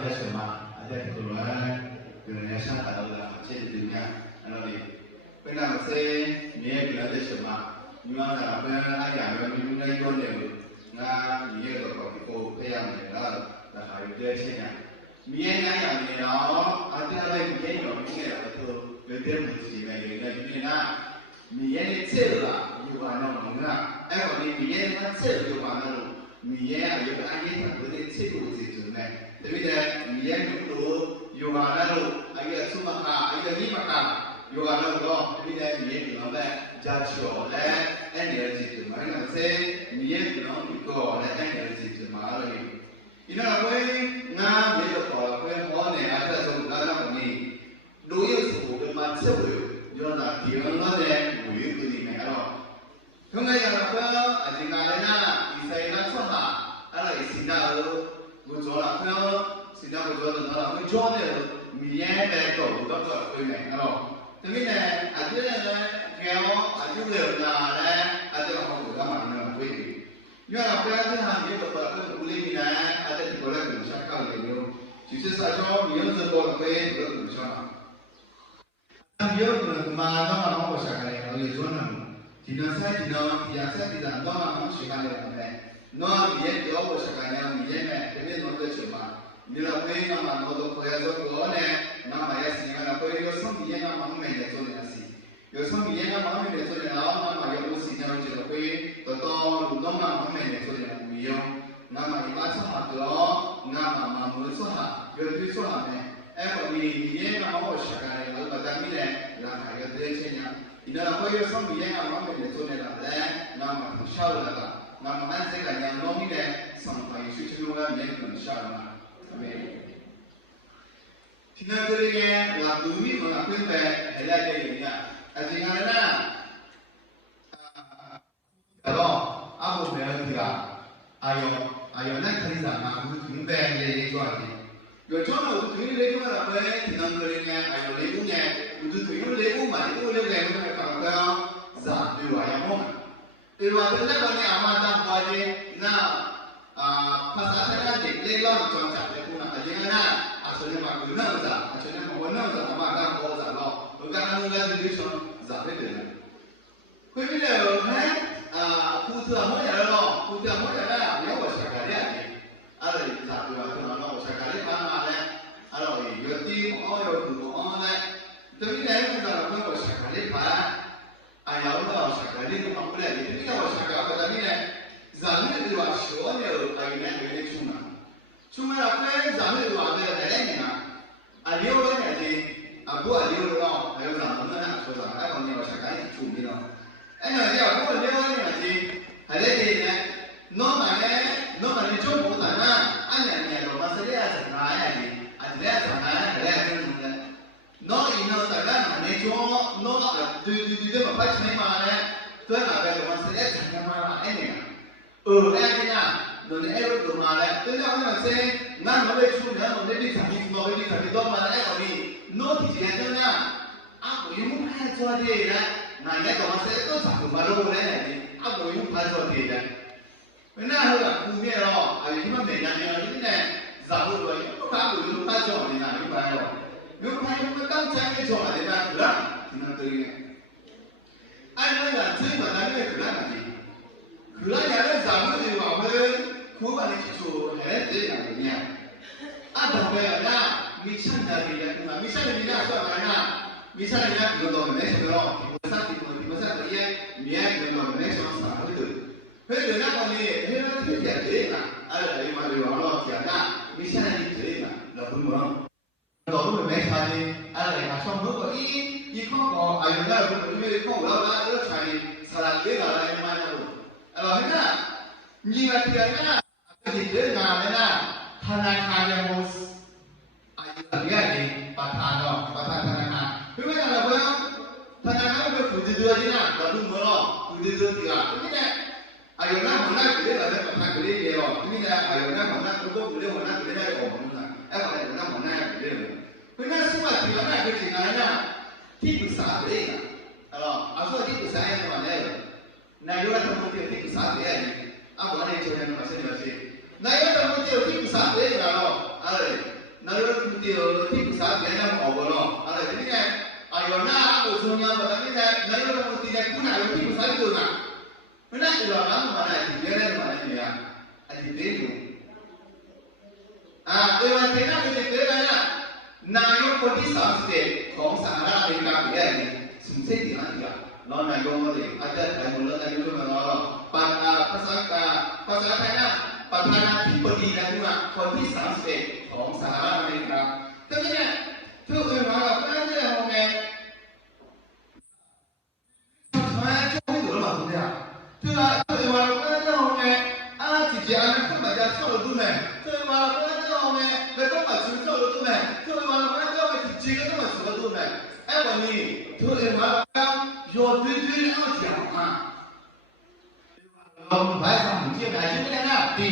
在什么？在土伦，有人上海的这是怎样？那里，为那么些你也比较在什么？你们那边那养的你们那有的，那你也都搞不培养的那还有这些呀？你也那养的了，这那边你也有你也有都有点问题的，有的你那。米烟的这了，有完了我们啊，我们米烟的这有完了，米烟啊有个安烟很多的这个是什么？对不对？米烟有完了，有什么卡，有什么卡，有完了对不对？米烟可能在加强嘞，安点是什么？那些米烟可能比较嘞，安点是什么了？因为我那米就搞了，我呢啊，这种那么呢，路有时候跟嘛吃不了。就那地方那的无有个里面咯，从那样那个今年嘞那伊在那说哈，那伊现在不做了，现在不做了，那不做呢，明年嘞都不做对没咯？这边呢，这呢，叫就了那嘞，这个好多干嘛呢？会的，因为那不要这样，你不把这个屋里面呢，这过来共享搞的有，就是啥说，你要是过来会这个共享嘛。有可能嘛，那么我想看的，我有说呢，今天在今天那么我喜欢的呢，那明天叫我想看的，明天呢，这边弄个什么？你那会那么我都可以做过呢，那么也是那会有什么样的方面的做的事，有什么样的方面的做的，那么有不是呢，就会得到很多方面的做的不一样，那么一般做好的，那么我们做好，有对做好的。我们明天那么我想看的，我把咱们呢，让大家这些呢，你那会有什么样的方面的做的呢？那么不晓得了，那么按这个呢，我们呢，上回去用了也不晓得嘛，对不对？现在这里呢，我对面我那分配还在这里呢，今天呢，不没问题啦，那可以的嘛，我分配的多少钱？有种呢，我对于那种那个平常个人呢，有那种呢，我就对于那种嘛，那种呢，搞个啥对吧？要么，对吧？这那个呢，嘛，当伙计，那ภาษาไทยนั่นเด็กเล่นล่อนจองจับเลยคุณอ่ะยังไงนะส่วนใหญ่มาคือเนื่องจากส่วนใหญ่มาเนื่องจากมาตั้งโคจากเราตัวการนั่งเล่นที่ชนจากได้เลยคุยไม่ได้หรอกนะผู้เสือมั่วอย่างเราผู้เสือมั่วอย่างนั้นเดี๋ยวว่าสักการะเนี่ยอะไรจากตัวเราสักการะมาแล้วอะไรอยู่ที่อ๋ออยู่ตัวอ๋อเนี่ยตัวนี้เนี่ยคุณเราไม่ว่าสักการะมาอย่าเราสักการะที่มันไม่ได้ที่นี่ว่าสักการะแบบนี้เนี่ย咱们对吧？说的那个呢，有点出门，出门了，非咱们对吧？这个来年啊，留了年纪不留了啊，还有咱们呢，说啥？我们要啥干出名了？那叫不留了年纪，还得这呢，那么你中国人啊，俺年了嘛是这样子来的，这样子来就是什么呢？大家你说对嘛，拍出来嘛呢？对那边嘛是这样子嘛，哎呀，那你哎我干嘛嘞？等下我们说，那我们出门，我们得产品多嘛？我们弄提前的呢，不用拍做的嘞，那你干嘛说都产品嘛都嘞？不用拍做的嘞。那好了，后面咯，你们每年呢，咱们说不用拍做的呢，用拍咯，用拍我们当产品做的呢，是吧？听到这里没？按那个最简单的是那个。그러냐면자무지마을구간이주해되나그냥 더 배야 미천자리야 미천이냐 또 말이야 미천이냐 그것도 내서기본사 예 미야 그것도 내서 사 그래도 그래도 나 거기 해야 되나 이 말이 와로 기야나 미천이 되나 너 보면 너도 왜 사지 내가 처음 보고 이 코고 내가 왜 코고 나가 이렇게 살아 내가 이 말하고 rồi thế là nhiều tiền á thì thế nào thế nàoธนาคารยังโมอะไรนี่ประธานธนาคารคือไม่ใช่หรอกเพื่อนธนาคารเป็นผู้ถือตัวที่น่ะเราดูมั้งหรอผู้ถือตัวที่อ่ะนี่แหละอยู่หน้าหัวหน้าคืออะไรประธานคือเรื่องเดียวนี่แหละอยู่หน้าหัวหน้าคือตัวคือเรื่องหัวหน้าคือได้ของมันนะอะไรอยู่หน้าหัวหน้าคือเรื่องเพราะนั่นสมัยที่เราได้คือสิ่งอะไรนะที่ปรึกษาเองอ่ะเอาส่วนที่ปรึกษาเองมาเนี่ยนายกรัฐมนตรีที่ปรึกษาเองวันนี้ชวนมาเสนอสินายกรัฐมนตรีที่ปรึกษาเองเราอะไร 나를 그때요 티프사 내가 먹어로 알아 그러니까 아요나 오소냐 받았는데 나를 그때 구나 티프사 도나 그러나 이거 나는 말아 뒤에는 말이야 아직 되고 이거 제가 그때 그러나 나요 거기 사스데 공사하라 내가 그래 숨세기 아니야 너나 요거를 아까 잘못을 알려주면ภาษาไทยนะประธานาธิบดีนะที่ว่าคนที่30ของสหรัฐอเมริกาแต่เนี่ยทุกคนมาแล้วก็จะเอาไงทำไมช่วยดูแล้วมาตรงนี้ทุกคนมาแล้วก็จะเอาไงที่จะอันนั้นมาจะช่วยดูไหมทุกคนมาแล้วก็จะเอาไงแล้วก็มาช่วยดูไหมทุกคนมาแล้วก็จะเอาไงที่จะก็มาช่วยดูไหมวันนี้ทุกคนมาแล้ว有对对要讲啊。Baik mungkin aja ni kan di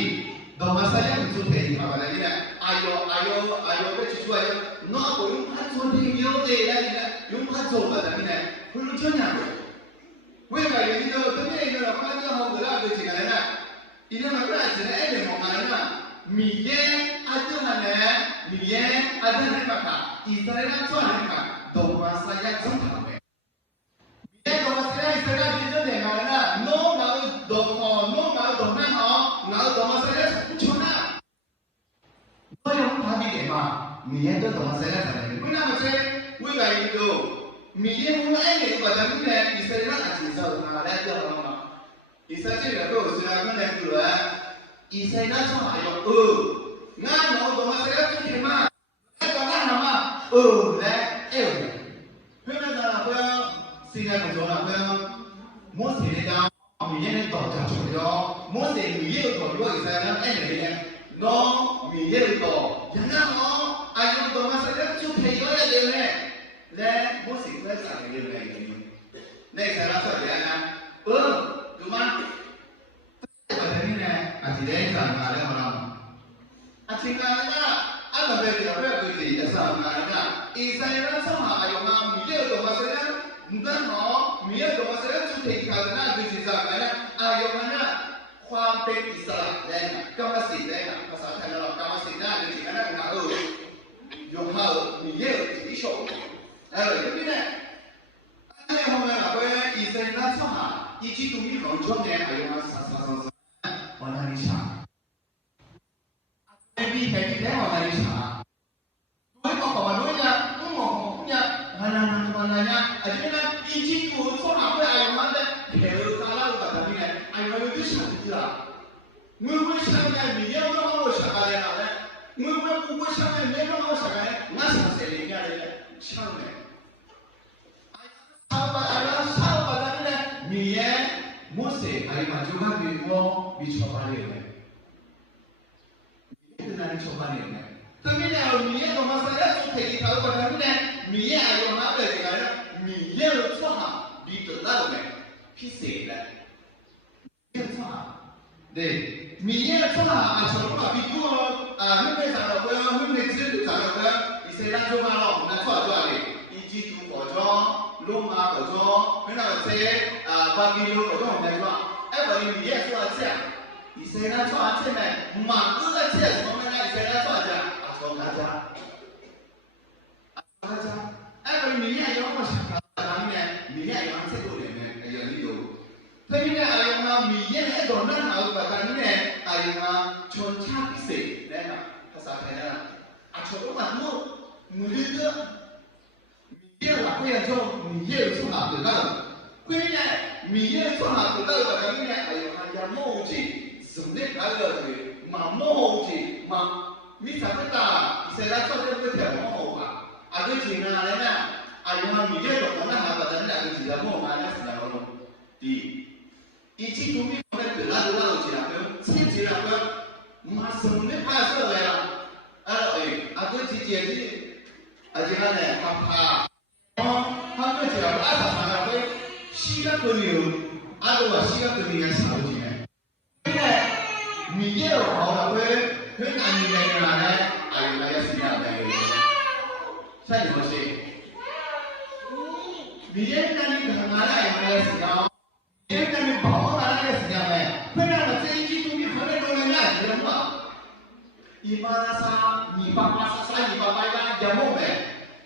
doma saya itu tadi apa lagi ni ayo bercuci ayo no aku yung hatu di yo de lagi ni yung hatu apa lagi ni perlu jangan we kali ni tu tapi ini orang mana yang mau gelar bercuci kan na ini nak gelar jadi ada mau mana na miye ada maka Israel tu ada maka doma saya jangan Dia doma saya Israel itu dengan mana no doma saya cuma tôi không tham gia mà mình tôi doma saya là gì bữa nào mà chơi vui vẻ gì đâu mình muốn ai để vào trong cái này Israel là chỉ sợ mà lại cho nó mà Israel là tôi sẽ làm cái này rồi Israel cho ai đó ngang nó doma saya cái gì mà cái đó là mà lại bây giờ là bây giờ xin ra một số là bây giờ muốn gì đây đâu mình nên tỏ ra chỗ đó muốn để mình yêu tỏ đuổi ra nó em này nó mình yêu tỏ chẳng hạn nó ai yêu tỏ mà sẽ rất chụp hình đó là điều này là muốn gì cũng sẽ điều này này sẽ là sao vậy anh đúng không và thế này thì đấy rằng là đây mà làm chính là anh là về thì là về gì là sao mà Israel nó sao mà yêu mà mình yêu tỏ mà sẽ Mungkin dia doa saya sudah dikatakan di sisi mana ayat mana ความเป็นอิสระแรงกรรมสิทธิ์แรงภาษาไทยเรากรรมสิทธิ์ได้ในสิ่งนั้นนะยกมามีเยอะที่ชมที่นี่อันนี้ผมว่าเป็นอิสระนั่นใช่ไหมอีกที่ตรงนี้ของช่วงนี้ayat manaวันนั้นชาไอ้พี่ได้วันนั้นชาด้วยก็บอกว่าด้วยนะเนี่ยmana akhirnya izin ku so apa ayam mana helu kala udah tadi kan ayam itu siapa mungkin siapa ni dia orang mau siapa dia nak mungkin siapa ni dia mau siapa ni nasi sendiri ni ada siapa ni siapa tadi ni dia mesti ayam juga dicoba dia itu nanti coba dia tapi ni dia kalau masalah tu pergi kalau pada ni miye ayam apa ni kan miye tu ha di dalam ni pisah lah miye tu ha deh miye tu ha asal apa biku mungkin sana apa mungkin cerita sana apa Israel tu malam nak tu apa ni iji tu kojo loma kojo mana saya bagi lu kojo macam tu apa ni miye tu aja Israel tu aja ni mak tu aja semua mana Israel tu aja asal aja Kalau ni ayam macam apa ni ayam saya boleh ayam itu. Tapi ni ayam ni ada orang nak kata ni ayam cuaca pisah, dah pasal apa? Acor macam mula tu ni lah yang jom ni tu nak betul. Kau ni tu nak betul kata ni ayam mau je, sebenarnya kalau tu mau je, misalnya tak, saya rasa dia betul mau apa. Aku cina lena, ayam media doktornya apa tadi aku cina mau mana sudah orang di, iji tumi orang gelar orang cina pun, si cina pun, masuk ni pasal lena, aku cina ni, aja mana apa, aku cina apa sana pun, siapa keliru, aku siapa keliru yang salah cina, ini media orang pun, hendak ni yang mana, ayam ayam siapa lagi. Saya masih. Dia nanti kemana yang saya sedang, dia nanti bawa mana yang sedang. Kenapa saya ini tu ni mana orang lain, kenapa? 伊玛拉萨米巴巴萨萨伊巴巴巴亚莫呗，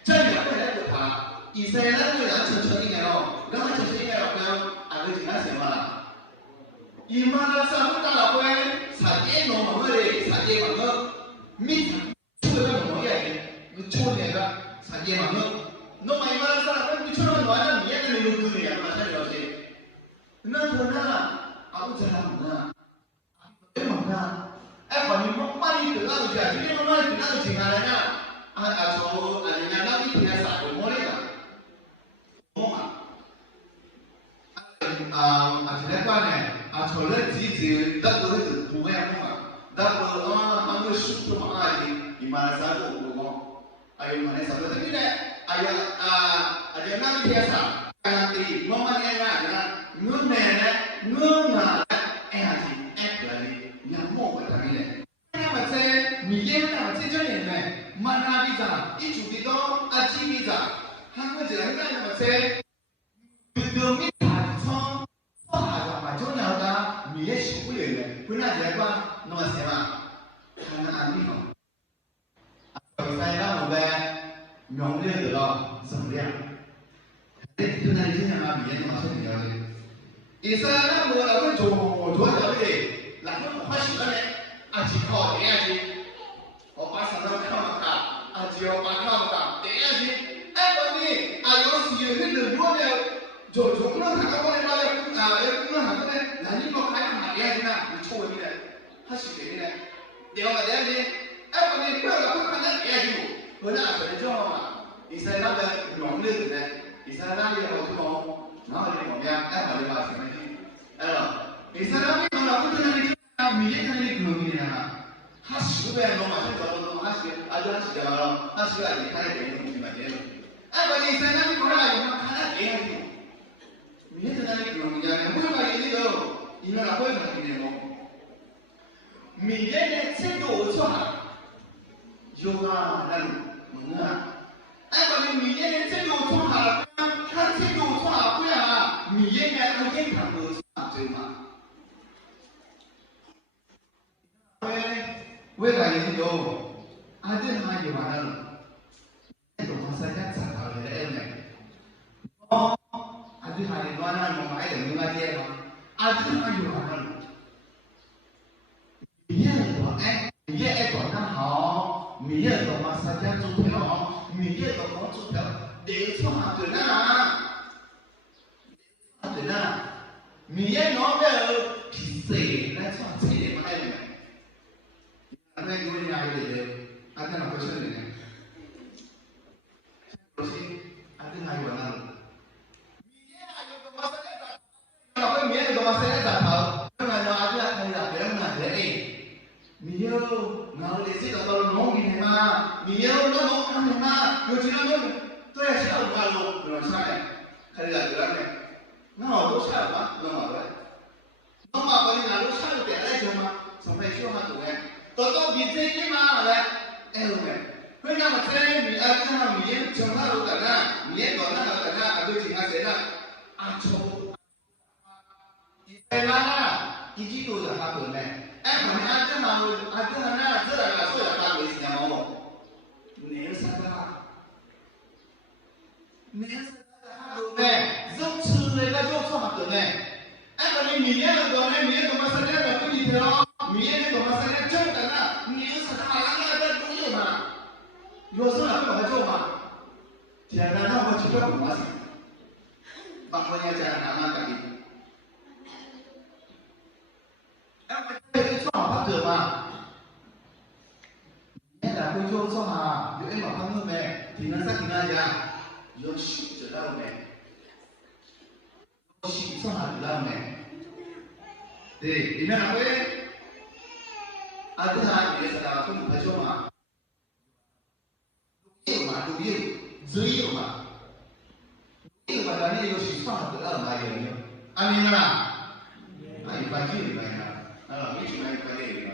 这两个人就他，以色列人就两成应该咯，两成应该咯，跟阿个其他什么啦？伊玛拉萨不打了会，产业农忙个嘞，产业忙个，米出来农业的，你出来个产业忙个，侬买伊玛拉萨，你出来农业你也得有资源嘛，才了解。那可能啊，不知道呢，不忙呢。哎，把你们把你得到的钱，今天我们得到的钱啊，人家从人家那边来啥有么的嘛，么嘛，现在关呢，从那自己那个是不一样嘛，那个他们输出嘛你马来西亚不么，哎呦马来西亚这边呢，哎呀那边啥，nanti mau mana yang ngun mana ngun mana yang mau buat kami ni. Mana macam miye mana macam jenis ni, mana bisa, itu kita aji bisa. Hanya jalan mana macam betul ni macam apa macam mana miye suku ni, pernah jadi apa nama siapa? Hanya anu ni. Kalau saya nak buat nyong dia tu lah, sembilan. 这那以前啊，别的嘛是比较的。以前那我那个做叫的，那个花钱的，是靠点下去，我把上头看嘛看，只要把看嘛看，点下去，哎，我呢，有时有那个多的，做不能看到我的那个要不能看到的，那你搞开嘛点下去呢，你抽你的，还是给你的，点嘛点下去，哎，我呢不要不看那点下去，我那可能叫嘛，以前那个用的呢。以前那里好多，然后就旁边哎，我就把什么去，哎了，以前那里讲了，不是那里讲，米也那里搞米呢，他十个人弄嘛，就搞弄，他十，就他十个了，他十个你看那点东西嘛，点，哎，我以前那里搞那有嘛，看那点东西，米在那里搞米呀，我把那个，因为那会嘛点弄，米呢，这个我做哈，有啊，那里，哎，我的米呢，这个我做好了。他这个我话不然你应该都经常都对吗？为了研究，这还有完了，这个我参加查到的呢，这还有完了，我买的那些嘛，这还有完了，你也搞得好，你也搞嘛参加组票，你也搞搞组票。để cho họ từ na từ na miếng nó bây thì dễ là cho họ dễ để mà đây này anh ấy nuôi nhà để anh ta làm cái chuyện này rồi xin anh ta hay quá nào miếng nó sẽ giả thở nhưng mà nó anh ta hay là cái là dễ miếng nó để chỉ là nó gì mà miếng nó ăn mà nhiều chuyện nó对，下午半路有下来，开始在这呢，那我都下午嘛，弄嘛的，弄嘛我那都下午点来着嘛，上班休哈多哎，到比这一嘛来，哎呦喂，为什么这米这样米从那路在那，米到那路在那，就听他谁呢？抽，在那啦，一季度的他多呢，哎，我们这那那这来说要打维斯呢哦，年啥子啊？你是他多呢，肉吃那个肉做好多呢。哎，我你米也很多呢，米也多么三两不一条，米也多么三两正的呢，你是他那个都有嘛？有时候还会做嘛？天哪，那我去做什么事？把我家家阿妈打的。哎，我做好多嘛？你来会做好，有一毛半个没，平常啥平常家。有洗知道没？洗上海知道没？对，里面那位，这啥也是啊，分不清嘛，有嘛都有，只有嘛，有嘛，咱们有洗上海知道嘛有没有？明白啦？一般就明白啦，没去买一般的明白。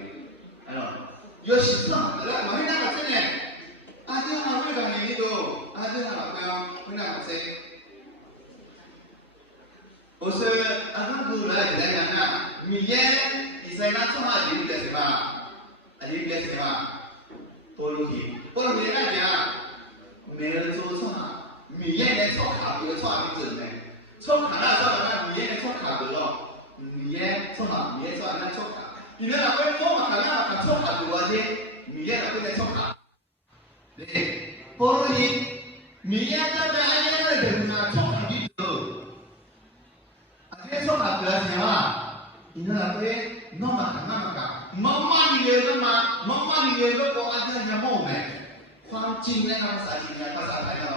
有洗上海知道，我们那个真的，这还会讲你都。这样老高，我那谁？我说那古来讲啊，米耶，以前那做啥就别是吧，就别是吧。年那讲，每人做错啊，米也能错卡有错名字呢，错卡那错那米也能错卡的咯，米也错嘛，米也错那错卡，你那老龟摸嘛卡那嘛错卡的话啫，米也老龟在错卡，对，不如你米也在在安安的人嘛错卡的多，啊这错卡的什么？你那老龟。nó mà thằng nó mà cả mong mang nhiều cơ mà mong mang nhiều cơ có ăn cái nhà mồm nàyความจริงนะภาษาจีนนะภาษาไทยเรา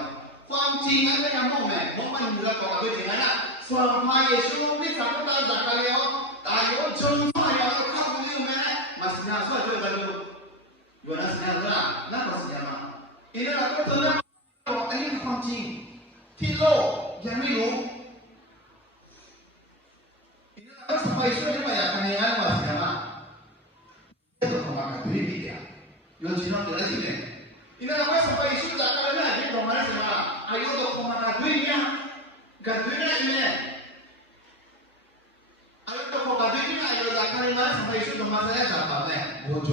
ความจริงนะเนี่ยมองแม่มองมันอยู่แล้วก็เอาไปถึงนั้นนะส่วนพระเยซูไม่สามารถตัดจากกันแล้วตายโยนชนมาแล้วเข้าไปเรื่องแม่มาสัญญาส่วนเดียวกันอยู่นะสัญญาแล้วนั่นก็สัญญามาอีนั่นก็เธอเนี่ยบอกอันนี้คือความจริงที่โลกยังไม่รู้อีนั่นก็สบายช่วยได้ไหมอย่างนี้นะมาสัญญามา这个恐怕可对比点，有几种得性的。你那为什么一说咱们那你懂吗？什么？还有个恐怕可对呀，可对那里面，还有个恐怕对那有咱看你们什么一说懂吗？在啥方面？我中。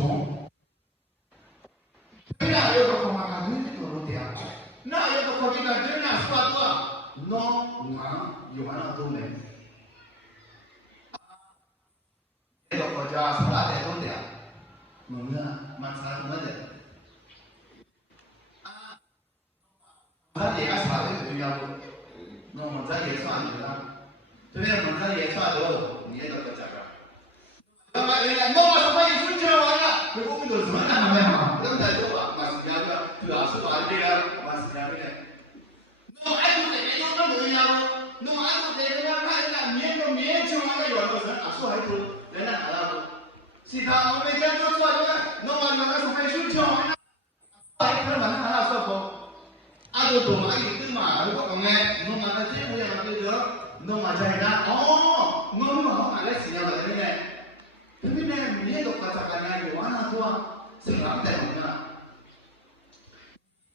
对呀，有个恐怕可对那个路点，那有个恐怕可对那说多，no 有完了都没。这个国家从哪点都点。Mengapa masalah mana? Masalah dia sahaja itu yang no masalah dia sahaja lah. Tapi masalah dia sahaja tu, ni ada bercakap. Kalau dia no masalah itu cuma mana? Berapa tu mana mana? Kita tak tahu apa masalah dia. Tu asal dia masalah dia. No, aku tak tahu tu yang. No, aku tak tahu mana ni cuma ada yang asal itu. Dan ada其他我们家做错的，弄完那个是非常巧，哎，他们那还说不，啊，就多嘛一点嘛，如果讲呢，弄完那这回嘛就得，弄完在那，哦，弄好嘛来时间来呢，特别呢，你都把这个呢，有完了做，是哪的呢？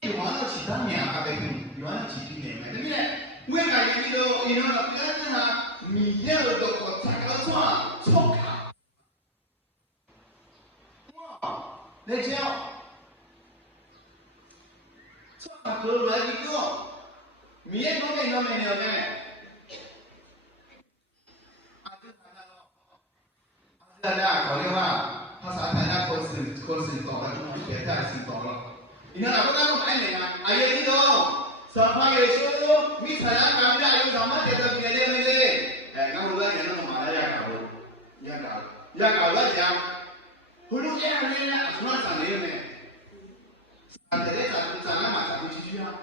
有完了其他年啊，别听，有完了几年嘛，特别呢，我感觉你那别人呢，你要都我这个错卡。你知道，错多来一个，面都没有呢。大家考虑嘛，ภาษาไทยนะคนสื่อต่อกันต้องเขียนได้สื่อต่อแล้วอีนั่นเราก็ต้องไปไหนนะไอ้ยังนี่ดูสัมภาระเยซูมิถาการได้ยังสามารถจะกินได้ไม่ได้งั้นรู้ว่าอย่างนั้นมาได้ยังเอาว่าจะ不如这样呢？什么长的呢？长的长那嘛长出去啊！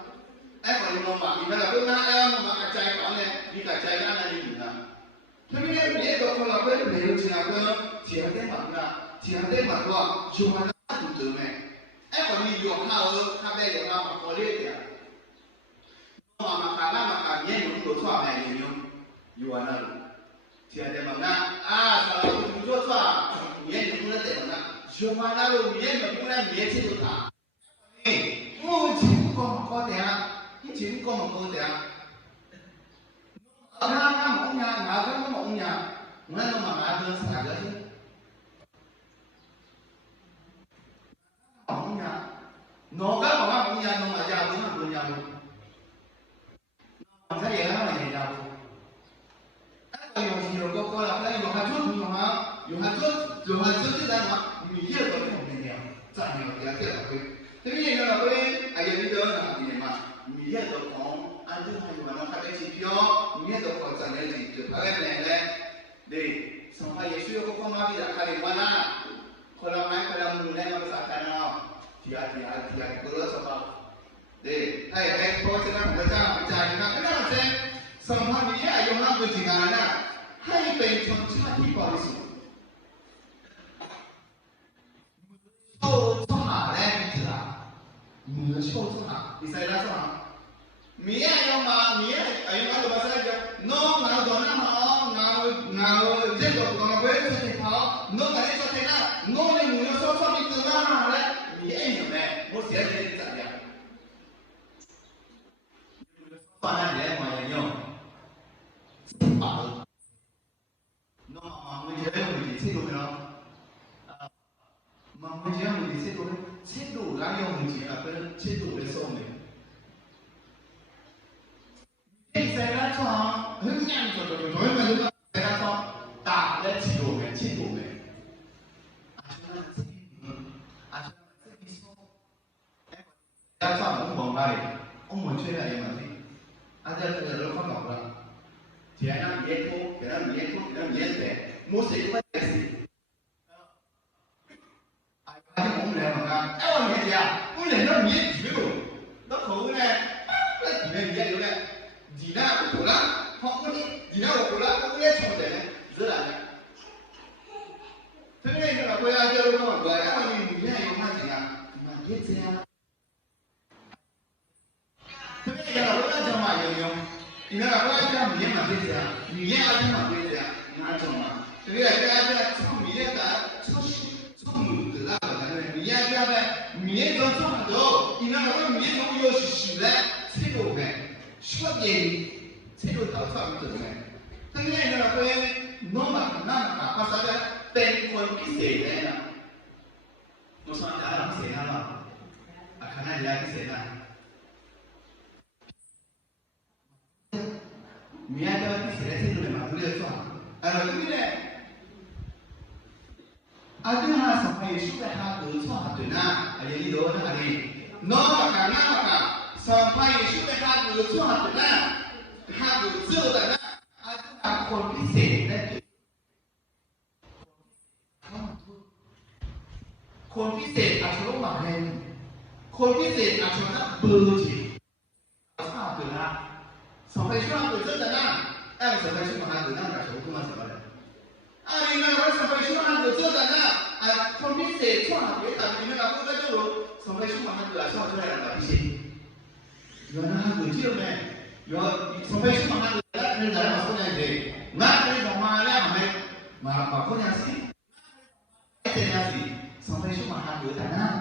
哎，可能嘛，你那个不拿哎，嘛个摘高呢，你个摘那那里呢？特别呢，别个可能会没有钱啊，个钱得嘛个，钱得嘛个，就还那不得呢？哎，可能有好，他别有那嘛可怜的，嘛看那嘛看，也有做错没有完了，钱得嘛那啊，稍微不做错。也有那点那，就话那路也没不然也知道他。我钱讲高点，你钱讲高点。那某样，哪个某样，那个嘛哪个啥个去？某样，哪个某样弄嘛家不那不家不，咱也那也家不。有个过了，那有还做有吗？有还做这个嘛？你这个不能讲，咱有点这个会。对不对？那个会，哎呀，你这个你嘛，你这个讲，按照还有那他的指标，你这个发展的指标，他的呢，对，上海也需要个方法比较开的话呢，คนละไม้คนละมือได้ภาษาไทยเนาะทีก็รู้สบายเด้ให้พอจะนั่งพระเจ้าพิจารณาก็น่าจะสัมพันธ์นี้อายุมากกว่าจริงๆนะให้เป็นชนชาติที่บริสุทธิ์โชว์สหาแรกนี่ล่ะมือโชว์สหาดิฉันรักสหามีอายุมาตัวภาษาจีนน้องงานตัวนั้นมางานเจ้าตัวนั้นเว้ยสุดที่เขาน้องอะไรก็เท่านั้นน้องเนี่ยมือโชว์ที่ตัวนั้นมาแล้วมีไอ้เนี่ยแม่หมดเสียใจที่สัญญาตอนนั้นเนี่ยมาอย่างนี้ป่าวน้องมาไม่เจอไม่ดีสิลูกเนาะมาไม่เจอไม่ดีสิลูก切度来用问题啊，跟切度的说明。现在呢，从很严重的，同学们，现在从大的切度没，切度没。Sao cũng còn này, ông muốn chơi này mà gì? Anh ta bây giờ nó phát ngọc ra, thì anh làm gì thôi, thì anh làm gì thôi, anh làm gì thế, muốn gì cũng phải gì. Anh cũng làm mà cả, em làm gì à? Muốn làm nó gì chịu, nó khổ này, nó chỉ làm gì vậy? Gì nào cũng khổ lắm, họ cũng đi, gì nào cũng khổ lắm, cũng nghe chồng thế này, rất là này. Thế nên là quay ra chơi đúng không? Vậy các bạn nhìn như này không ai gì à? Mà biết gì à? Thế bây giờ là có cho mà nhiều nhiều, thì nó là có cho mình mà biết gì à? Mình nghe ai mà biết gì à? Nó cho mà. Thế bây giờ cái ai là không mình nghe cả, không mình tự ra cái này, mình nghe cái này, mình nghe cho xong rồi, thì nó là có mình nghe không yêu sự đấy, chế độ này, suốt gì, chế độ tạo ra cái này. Thế nên là cái nó mà cả phát sinh ra,เป็นคนพิเศษเลยนะมุสลิมจะรับพิเศษนะว่าคณะยาพิเศษนะมีอะไรพิเศษที่เราไม่รู้เลยว่านี่แหละอาจารย์สมัยชุดหาตัวช่วยตัวน่ะอะไรนี่โดนอะไรน้องมากันน้ามากันสมัยชุดหาตัวช่วยตัวน่ะหาตัวเสื้อตัวน่ะอาจารย์คนพิเศษได้คนพิเศษอาจจะต้องมาเรียนคนพิเศษอาจจะต้องเบื่อจีข้าตัวน่ะสมัยช่วงตัวเสื้อตัวน่ะสมัยช่วงหาตัวน่ะจะช่วยขึ้นมาสมัยเลยนี่นะเราสมัยช่วงหาตัวเสื้อตัวน่ะคนพิเศษช่วงหาตัวแต่ที่นี่เราพูดได้ก็รู้สมัยช่วงหาตัวช่วงช่วยอะไรพิเศษย้อนหาตัวเที่ยวเนี่ยย้อนสมัยช่วงหาตัวแล้วในแต่ละคนเนี่ยงานที่เรามาแล้วมาคนยังสิเป็นยังสิสมัยช่วงมหาวิทยาลัย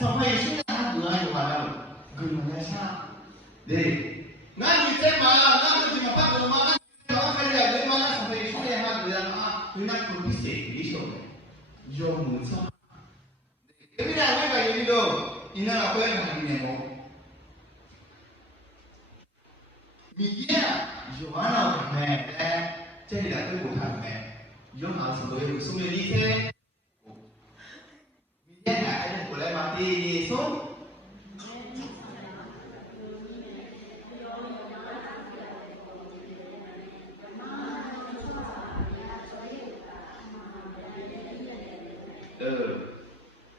สมัยช่วงมหาวิทยาลัยว่าแล้วกุลมาชาเด็กงานวิจัยมางานที่มาพัฒนามาเราใครเรียกมาสมัยช่วงมหาวิทยาลัยคือนักคนพิเศษที่ชอบยอมมุ่งมั่นเด็กไม่ได้ไม่ได้ยังดีด้วยอินทร์เราเป็นอะไรเนี่ยโมมีเยอะอยู่ว่าเราทำไมแต่เจ้าหน้าที่ผู้ทำไมยกเอาสิ่งที่อยู่สุ่มนี้เท่มีแค่ไหนไอ้คนเลยมาตีสุ่ม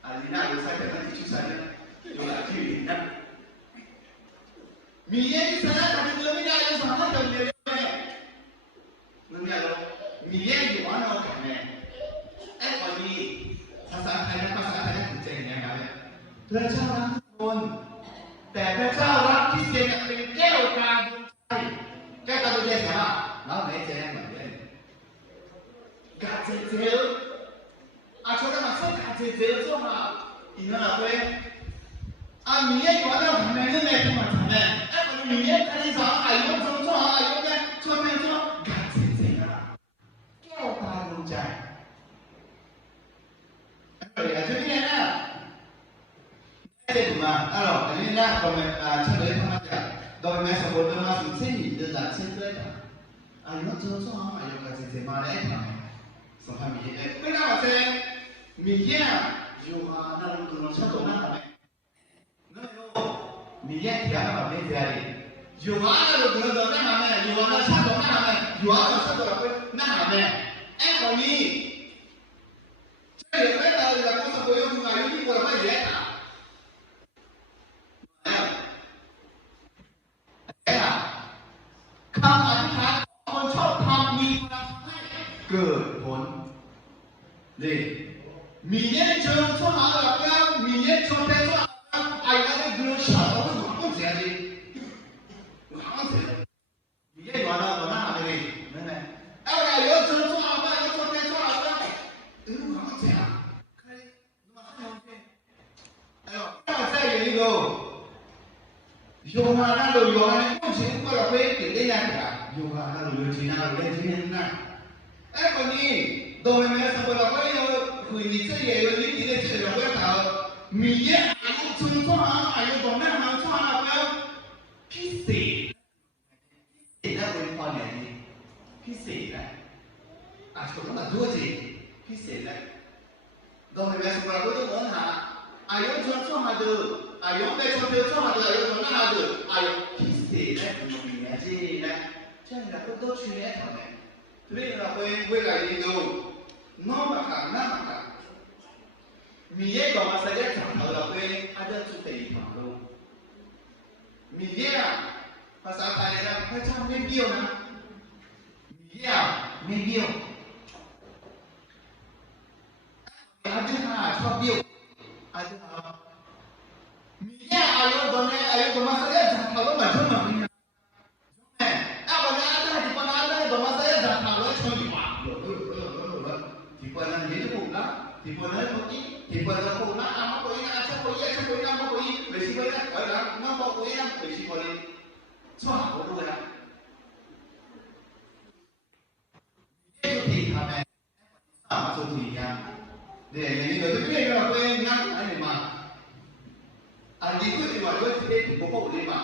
อันนี้น่าจะใช้แต่ละที่ชุดใส่เนี่ยยกอะไรที่อยู่นั่นมีเยอะที่ใส่แล้วทำให้เราไม่ได้ยังสามารถทำเยอะๆเนี่ยนั่นไงเรามีเยอะอยู่ว่าเราทำไงไอ้คนนี้ภาษาไทยถึงเจนยังไงพระเจ้ารักทุกคนแต่พระเจ้ารักที่เจนเป็นแก้วตาดวงใจแก้วตาดวงใจใช่ไหมแล้วไหนเจนเหมือนกันกาเจเจลอาชญามาส่งกาเจเจลส่งมาอีนั่นอะไรมีเยอะอยู่ว่าเราทำไงเรื่องไหนที่มาทำไงไอ้คนนี้มีเยอะใครจะอายุจงช่วยอายุเนี่ยช่วยไม่ช่วยกาเจเจลแก้วตาดวงใจ这边呢，这个嘛，这边呢，我们车队他们讲，到我们上坡的嘛是车里的燃气车的，有这种啊，有个是马来他们，上他们也，那我这米线有啊，那种车动那他们，那有米线甜的嘛没甜的，有啊，那种那他们，有啊，那车动那他们，有啊，那车动那他们，我你。这里面的人工是不用用英国的话也打，คำอธิษฐานคนชอบทำมีพลังให้เกิดผลนี่มีเยอะจนช่วงหาหลักแล้วมีเยอะจนแต่ช่วงไอ้เราไม่ดูชอบเราไม่หวังต้องเสียดิหวังเสียมีเยอะกว่าเราตัวหน้าเลยนั่นแหละไอ้เราเยอะจนช่วงหาไม่เยอะจนแต่ช่วงหาแล้วหวังเสีย用啊，那都用啊，用钱过了会给人家的，用啊，那都用钱啊，用钱呐。哎，คนนี้โดยแม้สมบูรณ์เราก็ยังคุยนี่เสียอยู่นี่ที่จะ米耶阿有村庄啊，阿有东南行村啊，不要พิเศษ那为花莲的พิเศษ啊，说那么多的พิเศษเราไม่แม้สำหรับตัวคนหาอายุชนช่วงหาดูอายุในชนเดียวช่วงหาดูอายุชนหาดูอายุพิเศษนะมีเงี้ยจีนะใช่แล้วก็ต้องช่วยทำเนี่ยทีนี้เราไปเวลาดีดูน้องมาขังน้ามาขังมีเยอะกว่ามาแสดงทางเราไปอาจจะจุดเด่นของเรามีเยอะภาษาไทยนะพระเจ้าไม่เบี้ยวนะมีเยอะไม่เบี้ยวอาจจะชอบเบี้ยวอาจจะมีแค่อายุตอนนี้อายุตัวมาแสดงจากเขาแล้วมาชนมาเนี่ยวันนี้อาจจะที่ปนนั้นตัวมาแสดงจากเขาแล้วชนดีกว่าที่ปนนั้นยืนถูกนะที่ปนนั้นคนนี้ที่ปนนั้นคนนั้นอามาคนนี้อาชอบคนนี้อาชอบคนนี้อามาคนนี้ไม่ใช่คนนั้นอะไรนะน้องบอกคนนี้นะไม่ใช่คนนี้ชอบคนนู้นนะนี่คือที่ทำให้มาสุดที่ยังเนี่ยอย่างนี้เราจะเรียกว่าเป็นนักอะไรมาอันนี้คือที่ว่าเราจะได้ถูกบอกเลยมา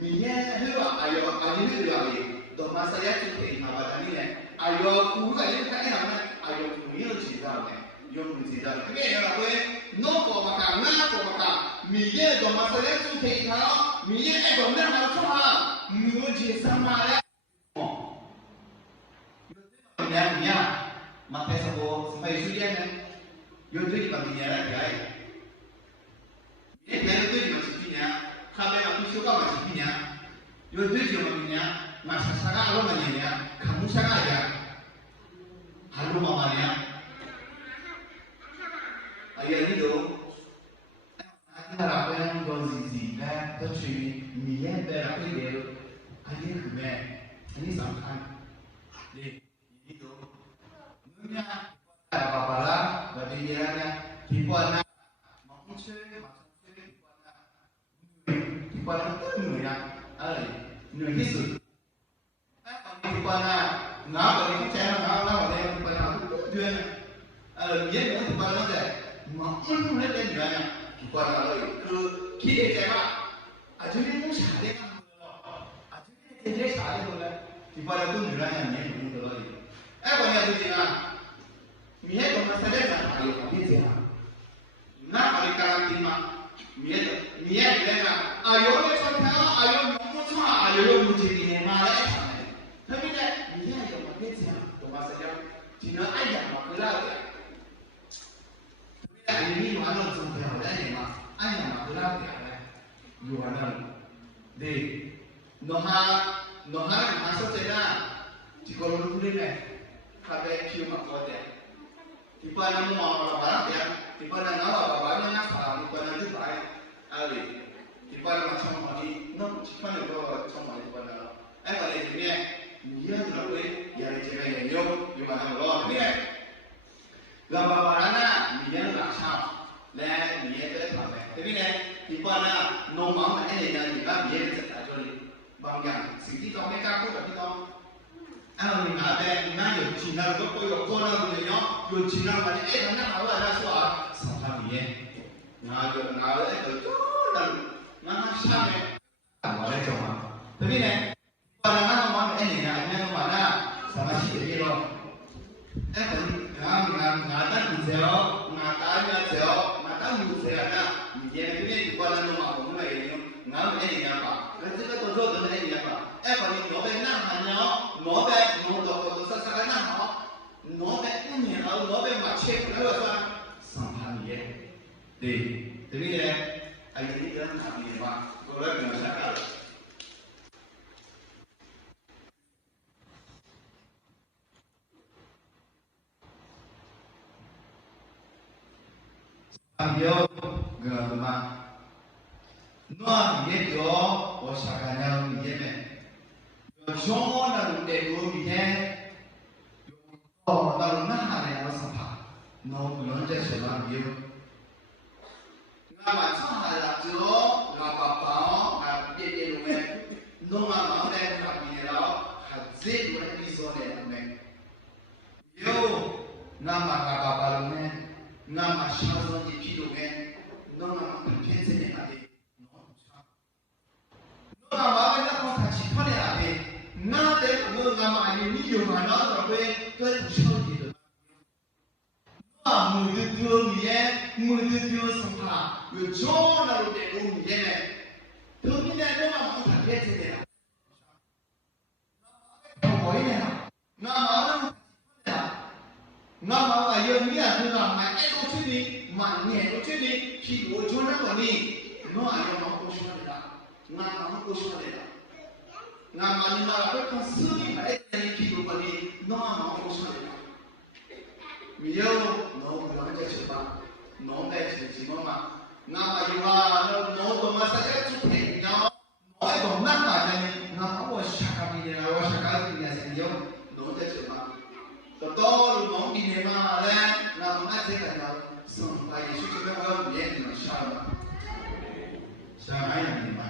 มีแง่เรื่องว่าอายุอันนี้เรื่องอะไรตัวมาเสียจุดที่มาแบบนี้เนี่ยอายุคู่กันยังไงทำเนี่ยอายุมีเราจีบเราเนี่ยยอมจีบเราเนี่ยเนี่ยเราเป็นน้องก็มาการน้าก็มาการมีแง่ตัวมาเสียจุดที่เขามีแง่ไอ้ตัวเนี่ยมาช่วยมือจีบสมาเลยอ๋อเนี่ยมาเทสโบสมัยสุดยอดเนี่ย有对的明年来改，明年对的嘛是今年，看那个必须干嘛是今年，有对的嘛明年，嘛是啥个罗嘛年，看不啥个的，还罗嘛嘛年，哎呀你都，那那边都是呢，都去明年在那边的，还有什么？你上看，你都，你呢？apa-apa lah, bagi dia tipuan maupun tipuan itu ya, nilai hidup. Tipuan ngap bagi saya ngap lah, bagi tipuan itu dia, dia itu tipuan apa? Maupun mulai dari dia, tipuan itu kita cakap, aja ni pun sahaja kan, aja ni dia sahaja tu lah, tipuan itu nilai yang ni pun tu lah. Banyak tu dia. 米耶多嘛，现在讲还有别的啊？那阿里干地嘛，米耶这个啊，有的穿条啊，有木穿啊，有木质的嘛来穿的。特别呢，米耶有嘛别的啊？多嘛现在只能按样嘛回来的。特别呢，你玩了中条的嘛，按样嘛回来的嘞，有玩了。对，侬哈你说这个，这个路的呢，他在皮嘛做的。tipuan yang mau barang ya, tipuan yang awal barang yang apa, tipuan yang itu baik, ali, tipuan macam ni, nak tipuan itu macam mana tipuan yang, balik ini, dia tu lah yang cakap yang jauh, mana lo, ni, gambar barangnya, dia nak cakap, dia tu apa, tapi ni, tipuan yang normal, ini yang dia cerita jadi, bang yang, segi tu mereka pun tapi tu. Anh mình ở đây nó nhiều chỉ nào có cô nào nhiều nhó nhiều chỉ nào mà cái nó nào là ra số à sao tham gì nào đấy từ chút lần nó sao này bảo đây chồng à thế biết này còn là nó nói anh này anh nó bảo là sao mà chỉ đi rồi em còn ngà ta cũng dẻo ngà ta như dẻo mà ta nhiều dẻo nè mình nghe cái này còn là nó bảo cũng này ngà anh này ngà bảo cái tôi rồi tôi này ngà bảo em còn những nó bên nào mà nó bên nó đồ sao sao cái nào nó bên cái gì nó bên mặt trên nó là sao sang tham gì đi thế bây giờ anh thấy cái làm gì mà tôi nói mình sẽ cả anh yêu người mà nó biết rõ我想看到你这边。Semua dalam dego dia, dalam mana yang sahaja, belum jadi seorang dia. Nama sahaja tu, nama bapa, nama dia luar, nama mana yang nak dia lah, hasil luar ni soalnya luar. Yo, nama bapa luar, nama syaitan di luar, 母的丢米耶，母的丢什么？有叫那路的丢米耶呢？丢米呢，就嘛不谈别的了。我一年了，那嘛都了，那嘛我有米啊，就那买一多去的，买年多去的，屁股就那个呢，我还要忙过去的啦，我忙过去的啦。那嘛你嘛不看视频买的屁股过的，那忙过去的啦。没有，侬不能接受吧？侬在做什么嘛？那么有啊，侬怎么大家做朋友？我懂那嘛的，那我下个毕业了，我下个毕业是有，侬在做嘛？到了侬毕业嘛嘞，那么这个要生活也许这个我要毕业就能下了嘛？下还有你嘛？